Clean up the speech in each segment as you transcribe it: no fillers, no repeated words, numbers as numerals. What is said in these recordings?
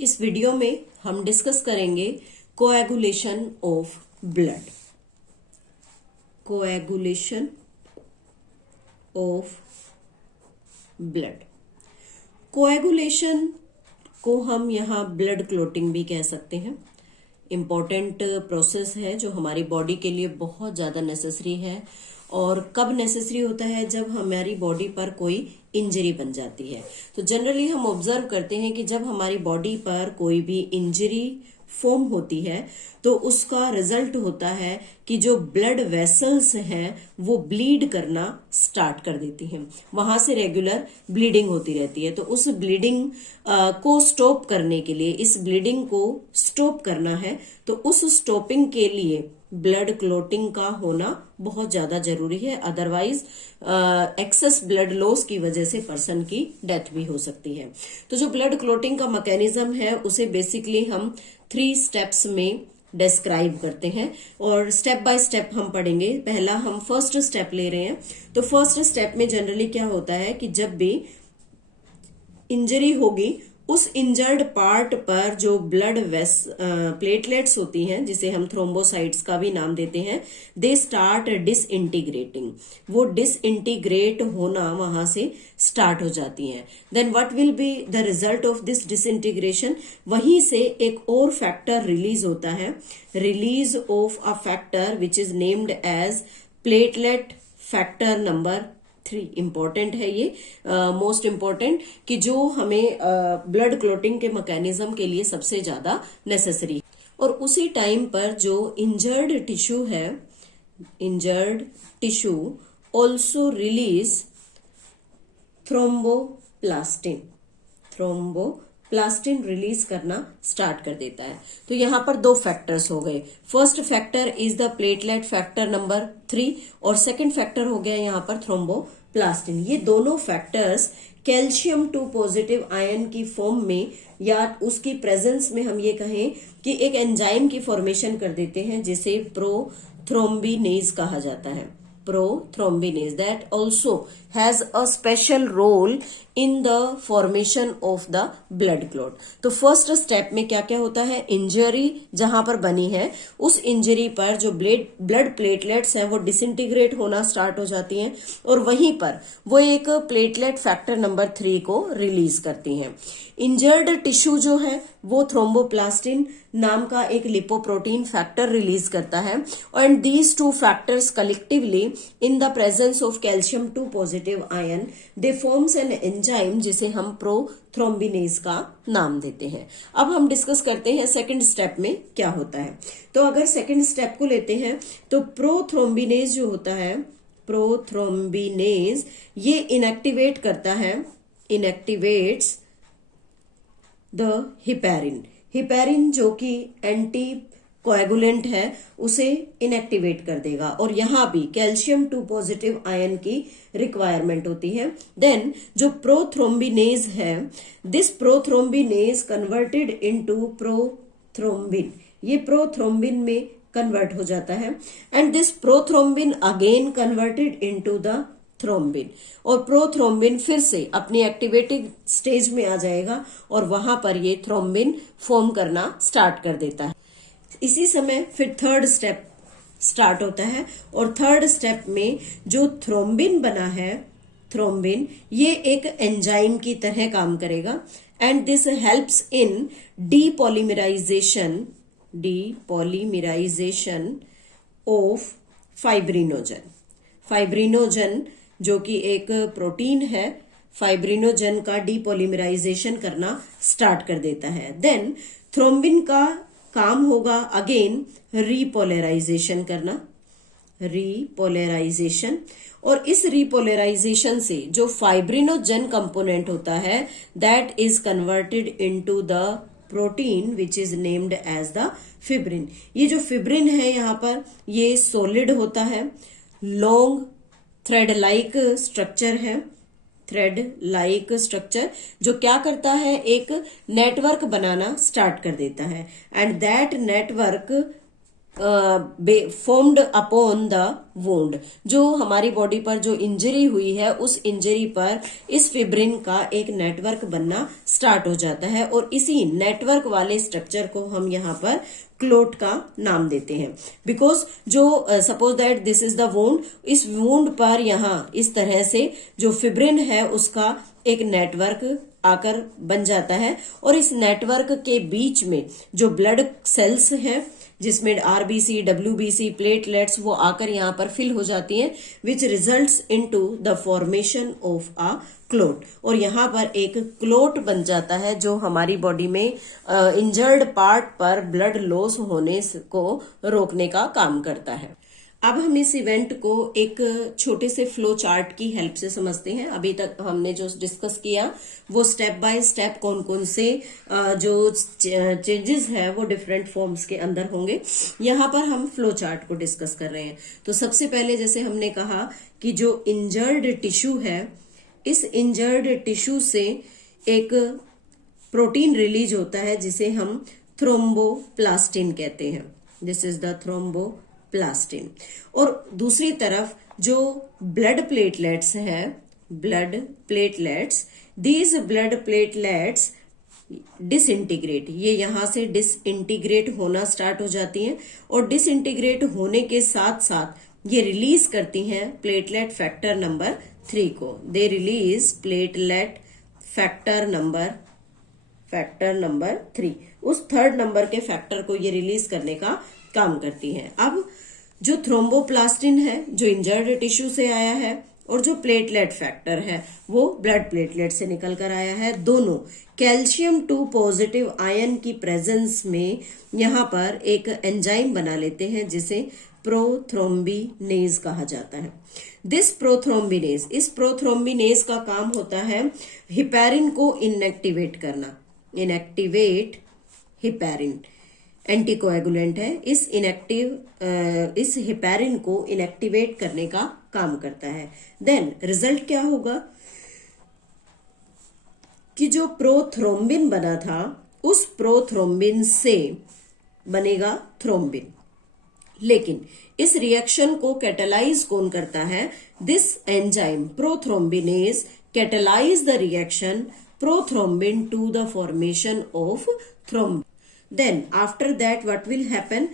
इस वीडियो में हम डिस्कस करेंगे coagulation of blood. Coagulation of blood. Coagulation को हम यहाँ ब्लड क्लोटिंग भी कह सकते हैं। इम्पॉर्टेंट प्रोसेस है जो हमारी बॉडी के लिए बहुत ज़्यादा नेसेसरी है। और कब नेसेसरी होता है? जब हमारी बॉडी पर कोई इंजरी बन जाती है। तो जनरली हम ऑब्जर्व करते हैं कि जब हमारी बॉडी पर कोई भी इंजरी फॉर्म होती है तो उसका रिजल्ट होता है कि जो ब्लड वेसल्स हैं वो ब्लीड करना स्टार्ट कर देती हैं। वहां से रेगुलर ब्लीडिंग होती रहती है। तो उस ब्लीडिंग को स्टॉप करने के लिए, इस ब्लीडिंग को स्टॉप करना है तो उस स्टॉपिंग के लिए ब्लड क्लोटिंग का होना बहुत ज्यादा जरूरी है। अदरवाइज एक्सेस ब्लड लॉस की वजह से पर्सन की डेथ भी हो सकती है। तो जो ब्लड क्लोटिंग का मैकेनिज्म है उसे बेसिकली हम 3 स्टेप्स में डिस्क्राइब करते हैं और स्टेप बाय स्टेप हम पढ़ेंगे। पहला हम फर्स्ट स्टेप ले रहे हैं। तो फर्स्ट स्टेप में जनरली क्या होता है कि जब भी इंजरी होगी उस इंजर्ड पार्ट पर जो ब्लड प्लेटलेट्स होती हैं, जिसे हम थ्रोम्बोसाइट्स का भी नाम देते हैं, दे स्टार्ट डिसइंटीग्रेटिंग। वो डिसइंटीग्रेट होना वहां से स्टार्ट हो जाती हैं। Then what will be the result of this disintegration? वहीं से एक और फैक्टर रिलीज होता है, release of a factor which is named as platelet factor number 3। Important है ये, मोस्ट इंपॉर्टेंट, कि जो हमें ब्लड क्लोटिंग के मैकेनिज्म के लिए सबसे ज्यादा नेसेसरी है। और उसी टाइम पर जो इंजर्ड टिश्यू है, injured tissue also release thromboplastin. Thromboplastin release करना स्टार्ट कर देता है। तो यहां पर 2 फैक्टर्स हो गए। First factor is the platelet factor number 3 और सेकंड फैक्टर हो गया यहां पर थ्रोम्बोप्लास्टिन। ये दोनों फैक्टर्स कैल्शियम 2 पॉजिटिव आयन की फॉर्म में या उसकी प्रेजेंस में हम ये कहें कि एक एंजाइम की फॉर्मेशन कर देते हैं जिसे प्रोथ्रोम्बिनेज कहा जाता है। Prothrombinase that also has a special role in the formation of the blood clot. तो फर्स्ट स्टेप में क्या क्या होता है? इंजरी जहां पर बनी है उस इंजरी पर जो ब्लड प्लेटलेट्स हैं वो डिसइंटीग्रेट होना स्टार्ट हो जाती हैं और वहीं पर वो एक प्लेटलेट फैक्टर नंबर 3 को रिलीज करती हैं। इंजर्ड टिश्यू जो है वो थ्रोम्बोप्लास्टिन नाम का एक लिपोप्रोटीन फैक्टर रिलीज करता है and these 2 factors collectively in the presence of calcium 2 positive ion they forms an enzyme जिसे हम प्रोथ्रोम्बिनेज का नाम देते हैं। अब हम डिस्कस करते हैं सेकंड स्टेप में क्या होता है। तो अगर सेकंड स्टेप को लेते हैं तो प्रोथ्रोम्बिनेज जो होता है, प्रोथ्रोम्बिनेज ये इनएक्टिवेट करता है, इनएक्टिवेट्स द हिपैरिन। हिपैरिन जो कि एंटी कोएगुलेंट है उसे इनएक्टिवेट कर देगा और यहां भी कैल्शियम 2 पॉजिटिव आयन की रिक्वायरमेंट होती है। देन जो प्रोथ्रोम्बिनेज है, this prothrombinase converted into prothrombin, ये प्रोथ्रोम्बिन में कन्वर्ट हो जाता है and this prothrombin again converted into the thrombin और प्रोथ्रोम्बिन फिर से अपनी एक्टिवेटिंग स्टेज में आ जाएगा और वहां पर ये थ्रोम्बिन फॉर्म करना स्टार्ट कर देता है। इसी समय फिर थर्ड स्टेप स्टार्ट होता है और थर्ड स्टेप में जो थ्रोम्बिन बना है, थ्रोम्बिन ये एक एंजाइम की तरह काम करेगा and this helps in depolymerisation of fibrinogen. Fibrinogen जो कि एक प्रोटीन है, फाइब्रिनोजन का डीपॉलीमराइजेशन करना स्टार्ट कर देता है। देन थ्रोम्बिन का काम होगा अगेन रीपोलराइजेशन करना, रीपोलराइजेशन, और इस रीपोलराइजेशन से जो फाइब्रिनोजन कंपोनेंट होता है that is converted into the protein which is named as the fibrin. ये जो फिब्रिन है यहाँ पर ये सॉलिड होता है, लॉन्ग थ्रेड लाइक स्ट्रक्चर है, थ्रेड लाइक स्ट्रक्चर जो क्या करता है, एक नेटवर्क बनाना स्टार्ट कर देता है and that network formed upon the wound, जो हमारी बॉडी पर जो इंजरी हुई है उस इंजरी पर इस फिब्रिन का एक नेटवर्क बनना स्टार्ट हो जाता है और इसी नेटवर्क वाले स्ट्रक्चर को हम यहाँ पर क्लोट का नाम देते हैं। बिकॉज जो suppose that this is the wound, इस वुंड पर यहाँ इस तरह से जो फिब्रिन है उसका एक नेटवर्क आकर बन जाता है और इस नेटवर्क के बीच में जो ब्लड सेल्स हैं जिसमें आरबीसी, डब्ल्यूबीसी, प्लेटलेट्स वो आकर यहाँ पर फिल हो जाती हैं, which results into the formation of a clot. और यहाँ पर एक क्लोट बन जाता है जो हमारी बॉडी में इंजर्ड पार्ट पर ब्लड लॉस होने को रोकने का काम करता है। अब हम इस इवेंट को एक छोटे से फ्लो चार्ट की हेल्प से समझते हैं। अभी तक हमने जो डिस्कस किया वो स्टेप बाय स्टेप कौन कौन से जो चेंजेस है वो डिफरेंट फॉर्म्स के अंदर होंगे, यहाँ पर हम फ्लो चार्ट को डिस्कस कर रहे हैं। तो सबसे पहले जैसे हमने कहा कि जो इंजर्ड टिश्यू है, इस इंजर्ड टिश्यू से एक प्रोटीन रिलीज होता है जिसे हम थ्रोम्बोप्लास्टिन कहते हैं। This is the thromboplastin. और दूसरी तरफ जो ब्लड प्लेटलेट्स हैं, blood platelets, these blood platelets disintegrate, ये यहां से डिसइंटीग्रेट होना स्टार्ट हो जाती हैं और डिसइंटीग्रेट होने के साथ साथ ये रिलीज करती हैं प्लेटलेट फैक्टर नंबर 3 को। They release platelet factor number 3, उस थर्ड नंबर के फैक्टर को ये रिलीज करने का काम करती हैं। अब जो थ्रोम्बोप्लास्टिन है जो इंजर्ड टिश्यू से आया है और जो प्लेटलेट फैक्टर है वो ब्लड प्लेटलेट से निकल कर आया है, दोनों कैल्शियम 2 पॉजिटिव आयन की प्रेजेंस में यहाँ पर एक एंजाइम बना लेते हैं जिसे प्रोथ्रोम्बिनेज कहा जाता है। दिस प्रोथ्रोम्बिनेज, इस प्रोथ्रोम्बिनेज का काम होता है हिपैरिन को इनएक्टिवेट करना। इनएक्टिवेट हिपैरिन एंटीकोएगुलेंट है, इस हिपैरिन को इनएक्टिवेट करने का काम करता है। देन रिजल्ट क्या होगा कि जो प्रोथ्रोम्बिन बना था उस प्रोथ्रोम्बिन से बनेगा थ्रोम्बिन। लेकिन इस रिएक्शन को कैटेलाइज कौन करता है? This enzyme prothrombinase catalyse the reaction prothrombin to the formation of thrombin. Then after that what will happen?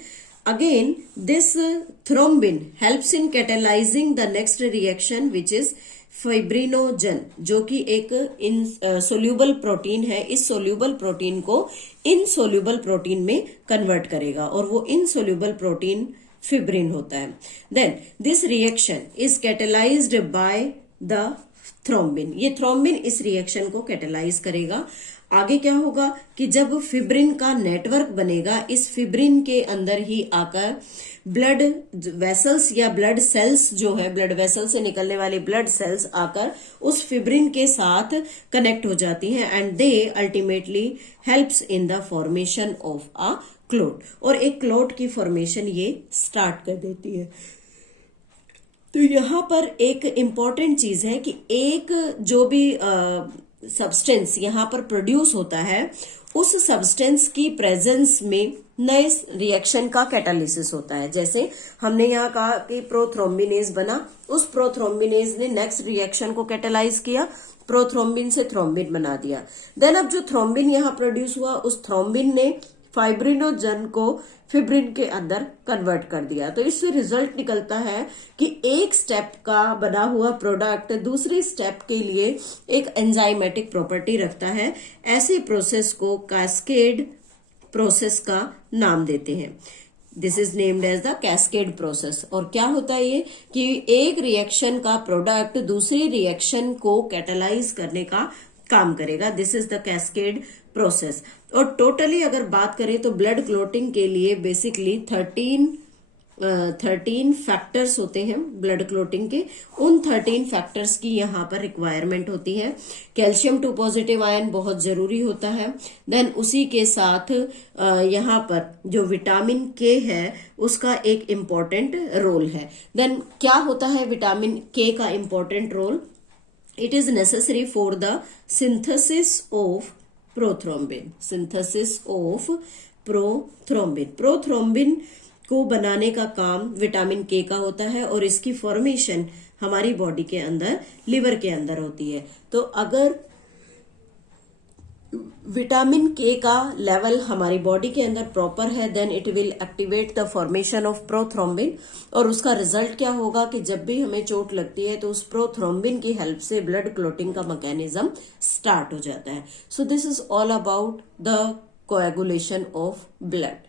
Again this thrombin helps in catalyzing the next reaction which is fibrinogen, जो कि एक insoluble protein है। इस soluble protein को insoluble protein में convert करेगा और वो इनसोल्यूबल प्रोटीन फिब्रिन होता है। Then this reaction is catalysed by the thrombin, ये थ्रोम्बिन इस रिएक्शन को कैटेलाइज करेगा। आगे क्या होगा कि जब फिब्रिन का नेटवर्क बनेगा, इस फिब्रिन के अंदर ही आकर ब्लड वेसल्स या ब्लड सेल्स जो है, ब्लड वेसल से निकलने वाली ब्लड सेल्स आकर उस फिब्रिन के साथ कनेक्ट हो जाती हैं and they ultimately helps in the formation of a clot, और एक क्लोट की फॉर्मेशन ये स्टार्ट कर देती है। तो यहाँ पर एक इम्पॉर्टेंट चीज है कि एक जो भी सब्सटेंस यहाँ पर प्रोड्यूस होता है उस सब्सटेंस की प्रेजेंस में नए रिएक्शन का कैटालिसिस होता है। जैसे हमने यहाँ कहा कि प्रोथ्रोम्बिनेज बना, उस प्रोथ्रोम्बिनेज ने नेक्स्ट रिएक्शन को कैटालाइज किया, प्रोथ्रोम्बिन से थ्रोम्बिन बना दिया। देन अब जो थ्रोम्बिन यहाँ प्रोड्यूस हुआ उस थ्रोम्बिन ने फाइब्रिनोजन को फिब्रिन के अंदर कन्वर्ट कर दिया। तो इससे रिजल्ट निकलता है कि एक स्टेप का बना हुआ प्रोडक्ट दूसरे स्टेप के लिए एक एंजाइमेटिक प्रॉपर्टी रखता है। ऐसे प्रोसेस को कैस्केड प्रोसेस का नाम देते हैं। This is named as the cascade process. और क्या होता है ये कि एक रिएक्शन का प्रोडक्ट दूसरी रिएक्शन को कैटेलाइज करने का काम करेगा। This is the cascade process. और टोटली अगर बात करें तो ब्लड क्लोटिंग के लिए बेसिकली 13 फैक्टर्स होते हैं ब्लड क्लोटिंग के। उन 13 फैक्टर्स की यहाँ पर रिक्वायरमेंट होती है। कैल्शियम 2 पॉजिटिव आयन बहुत जरूरी होता है। देन उसी के साथ यहाँ पर जो विटामिन के है उसका एक इम्पॉर्टेंट रोल है। देन क्या होता है विटामिन के का important role? It is necessary for the synthesis of prothrombin. Synthesis of prothrombin. Prothrombin को बनाने का काम विटामिन के का होता है और इसकी फॉर्मेशन हमारी बॉडी के अंदर लिवर के अंदर होती है। तो अगर विटामिन के का लेवल हमारी बॉडी के अंदर प्रॉपर है then it will activate the formation of prothrombin, और उसका रिजल्ट क्या होगा कि जब भी हमें चोट लगती है तो उस प्रोथ्रोम्बिन की हेल्प से ब्लड क्लोटिंग का मैकेनिज्म स्टार्ट हो जाता है। So this is all about the coagulation of blood.